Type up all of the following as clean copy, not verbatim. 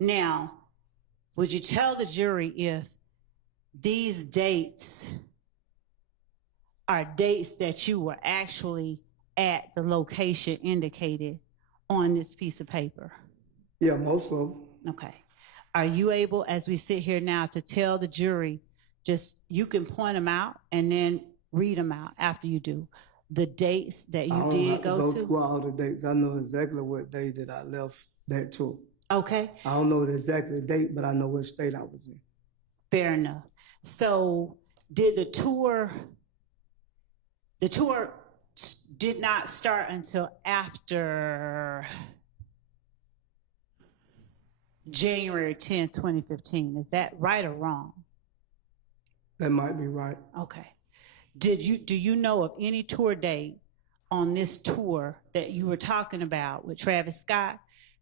Now, would you tell the jury if these dates are dates that you were actually at the location indicated on this piece of paper? Yeah, most of them. Okay. Are you able, as we sit here now, to tell the jury, just you can point them out and then read them out after you do, the dates that you did go to? Through all the dates. I know exactly what day that I left that tour. Okay. I don't know the exact date, but I know what state I was in. Fair enough. So did the tour did not start until after January 10th, 2015. Is that right or wrong? That might be right. Okay. Do you know of any tour date on this tour that you were talking about with Travis Scott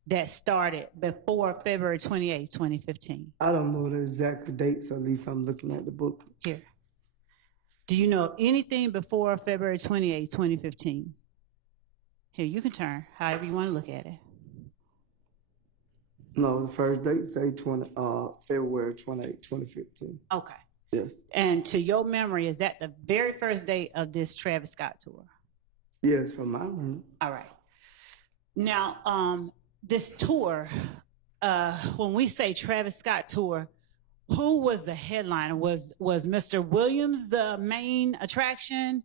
that started before February 28th, 2015? I don't know the exact dates, at least I'm looking at the book. Here. Do you know of anything before February 28th, 2015? Here, you can turn, however you want to look at it. No, the first date say February 28, 2015. Okay. Yes. And to your memory, is that the very first date of this Travis Scott tour? Yes, from my memory. All right. Now, this tour, when we say Travis Scott tour, who was the headliner? Was Mr. Williams the main attraction,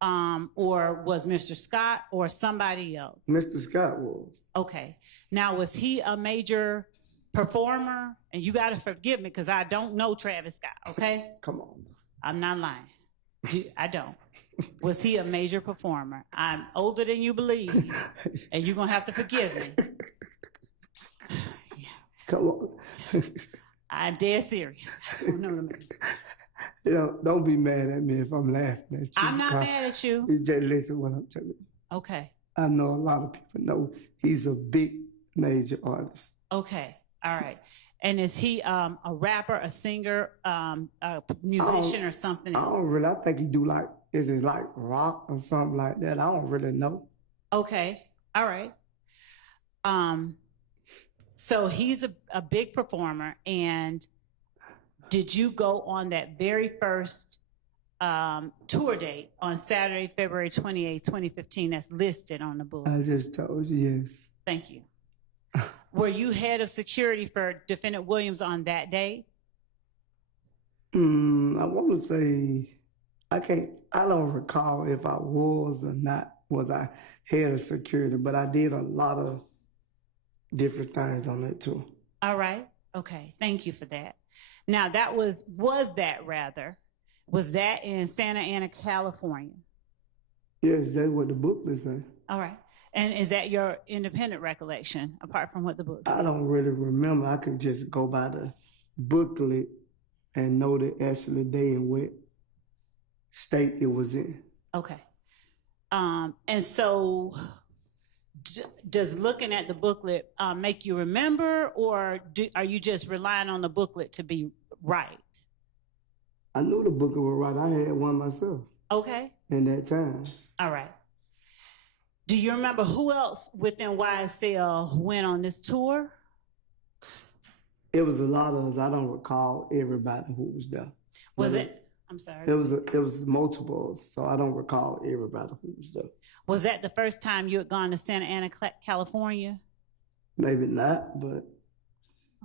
or was Mr. Scott or somebody else? Mr. Scott was. Okay. Now, was he a major performer? And you got to forgive me because I don't know Travis Scott, okay? Come on. I'm not lying. I don't. Was he a major performer? I'm older than you believe, and you're going to have to forgive me. Yeah. Come on. I'm dead serious. I don't know what I mean. You know, don't be mad at me if I'm laughing at you. I'm not mad at you. You just listen what I'm telling you. Okay. I know a lot of people know he's a big major artist. Okay. All right. And is he a rapper, a singer, a musician, or something else? I don't really. I think he do is it like rock or something like that? I don't really know. Okay. All right. So he's a big performer. And did you go on that very first tour date on Saturday, February 28, 2015, that's listed on the book? I just told you, yes. Thank you. Were you head of security for Defendant Williams on that day? I want to say, I don't recall if I was or not, was I head of security, but I did a lot of different things on that too. All right. Okay. Thank you for that. Now was that in Santa Ana, California? Yes, that's what the booklet says. All right. And is that your independent recollection, apart from what the book says? I don't really remember. I could just go by the booklet and know the actual day and what state it was in. Okay. And so does looking at the booklet make you remember, or are you just relying on the booklet to be right? I knew the booklet was right. I had one myself. Okay. In that time. All right. Do you remember who else within YSL went on this tour? It was a lot of us. I don't recall everybody who was there. I'm sorry. It was multiples, so I don't recall everybody who was there. Was that the first time you had gone to Santa Ana, California? Maybe not, but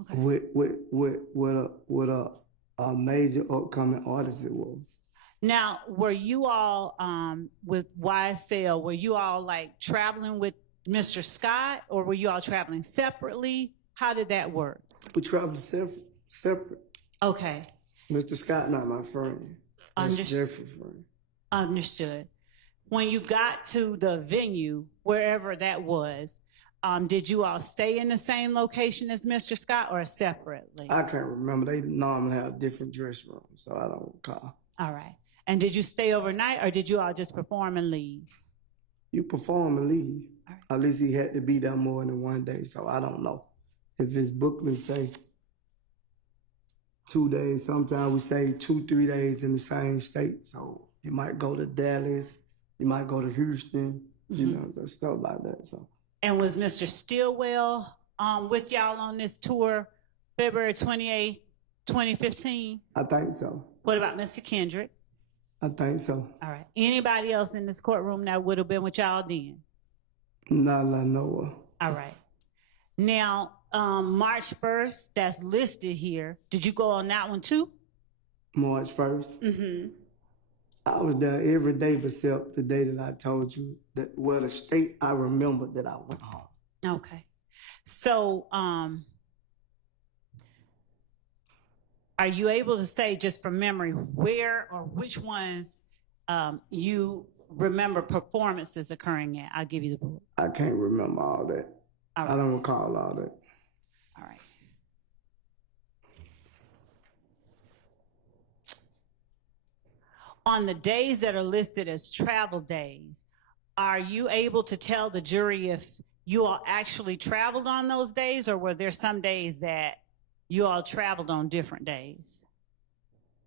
okay. With a major upcoming artist it was. Now, were you all with YSL? Were you all like traveling with Mr. Scott, or were you all traveling separately? How did that work? We traveled separate. Okay. Mr. Scott, not my friend. Understood. Friend. Understood. When you got to the venue, wherever that was, did you all stay in the same location as Mr. Scott or separately? I can't remember. They normally have different dress rooms, so I don't recall. All right. And did you stay overnight, or did you all just perform and leave? You perform and leave. Right. At least he had to be there more than one day, so I don't know. If his booklet say 2 days, sometimes we stay 2-3 days in the same state. So you might go to Dallas, you might go to Houston, you know, stuff like that. So. And was Mr. Stillwell with y'all on this tour February 28th, 2015? I think so. What about Mr. Kendrick? I think so. All right. Anybody else in this courtroom that would have been with y'all then? Not that I know of. All right. Now, March 1st, that's listed here. Did you go on that one too? March 1st? Mm-hmm. I was there every day except the day that I told you that, well, the state I remember that I went home. Okay. So, are you able to say just from memory where or which ones you remember performances occurring at? I'll give you the book. I can't remember all that. All right. I don't recall all that. All right. On the days that are listed as travel days, are you able to tell the jury if you all actually traveled on those days, or were there some days that you all traveled on different days?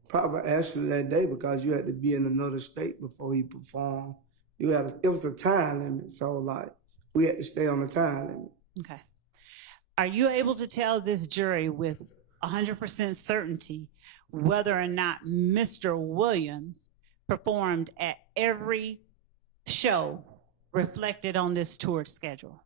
Probably actually that day because you had to be in another state before he performed. It was a time limit, so like we had to stay on the time limit. Okay. Are you able to tell this jury with 100% certainty whether or not Mr. Williams performed at every show reflected on this tour schedule?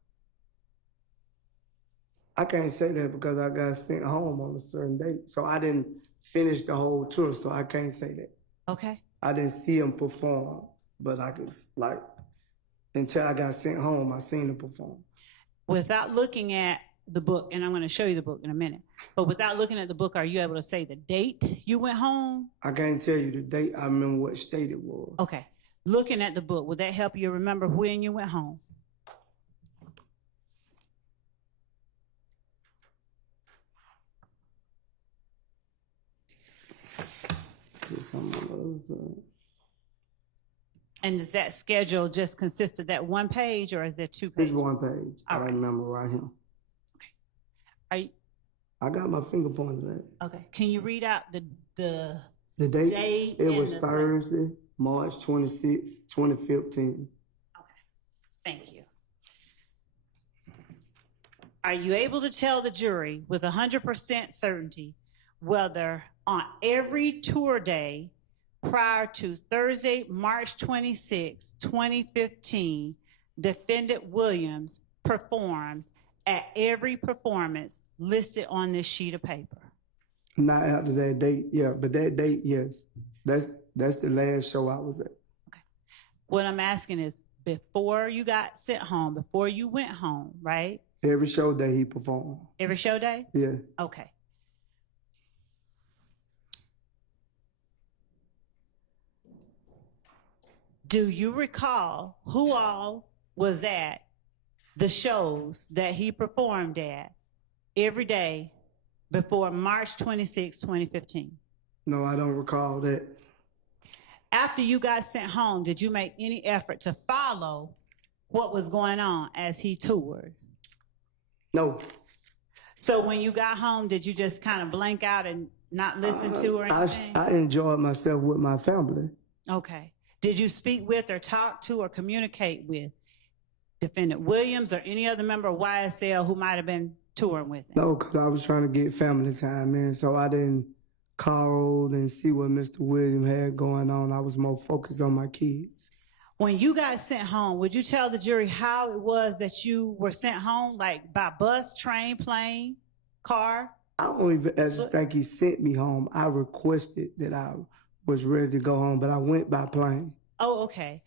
I can't say that because I got sent home on a certain date. So I didn't finish the whole tour, so I can't say that. Okay. I didn't see him perform, but I could, like, until I got sent home, I seen him perform. Without looking at the book, and I'm going to show you the book in a minute, but without looking at the book, are you able to say the date you went home? I can't tell you the date. I remember what state it was. Okay. Looking at the book, would that help you remember when you went home? And does that schedule just consist of that one page, or is there two pages? It's one page. All I right. remember right here. Okay. Are you, I got my finger pointed at it. okay. Can you read out the date? date It and was the Thursday, March 26, 2015. Okay. Thank you. Are you able to tell the jury with 100% certainty whether on every tour day prior to Thursday, March 26, 2015, defendant Williams performed at every performance listed on this sheet of paper? Not after that date, yeah, but that date, yes. That's the last show I was at. Okay. What I'm asking is, before you got sent home, before you went home, right? Every show that he performed. Every show day? Yeah. Okay. Do you recall who all was at the shows that he performed at every day before March 26, 2015? No, I don't recall that. After you got sent home, did you make any effort to follow what was going on as he toured? No. So when you got home, did you just kind of blank out and not listen to or anything? I enjoyed myself with my family. Okay. Did you speak with or talk to or communicate with Defendant Williams or any other member of YSL who might have been touring with him? No, because I was trying to get family time in, so I didn't call and see what Mr. Williams had going on. I was more focused on my kids. When you got sent home, would you tell the jury how it was that you were sent home, like by bus, train, plane, car? I don't even actually think he sent me home. I requested that I was ready to go home, but I went by plane. Oh, okay.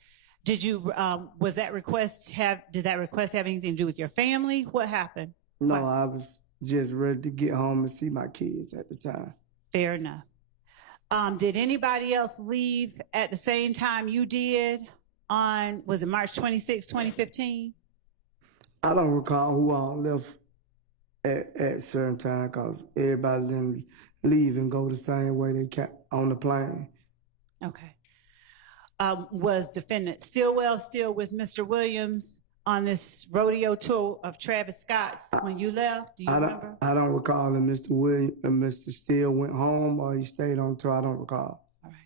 Did you, did that request have anything to do with your family? What happened? No, I was just ready to get home and see my kids at the time. Fair enough. Did anybody else leave at the same time you did on, was it March 26, 2015? I don't recall who all left at certain time because everybody didn't leave and go the same way they kept on the plane. Okay. Was defendant Stillwell still with Mr. Williams on this rodeo tour of Travis Scott's when you left? Do you remember? I don't recall if Mr. Williams and Mr. Steele went home or he stayed on tour. I don't recall. All right.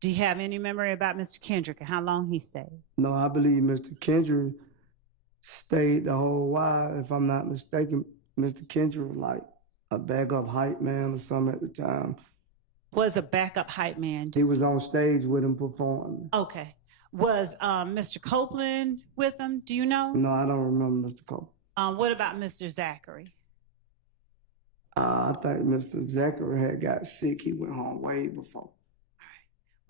Do you have any memory about Mr. Kendrick and how long he stayed? No, I believe Mr. Kendrick stayed the whole while, if I'm not mistaken. Mr. Kendrick was like a backup hype man or something at the time. Was a backup hype man. He was on stage with him performing. Okay. Was Mr. Copeland with him? Do you know? No, I don't remember Mr. Cole. What about Mr. Zachary? I think Mr. Zachary had got sick. He went home way before.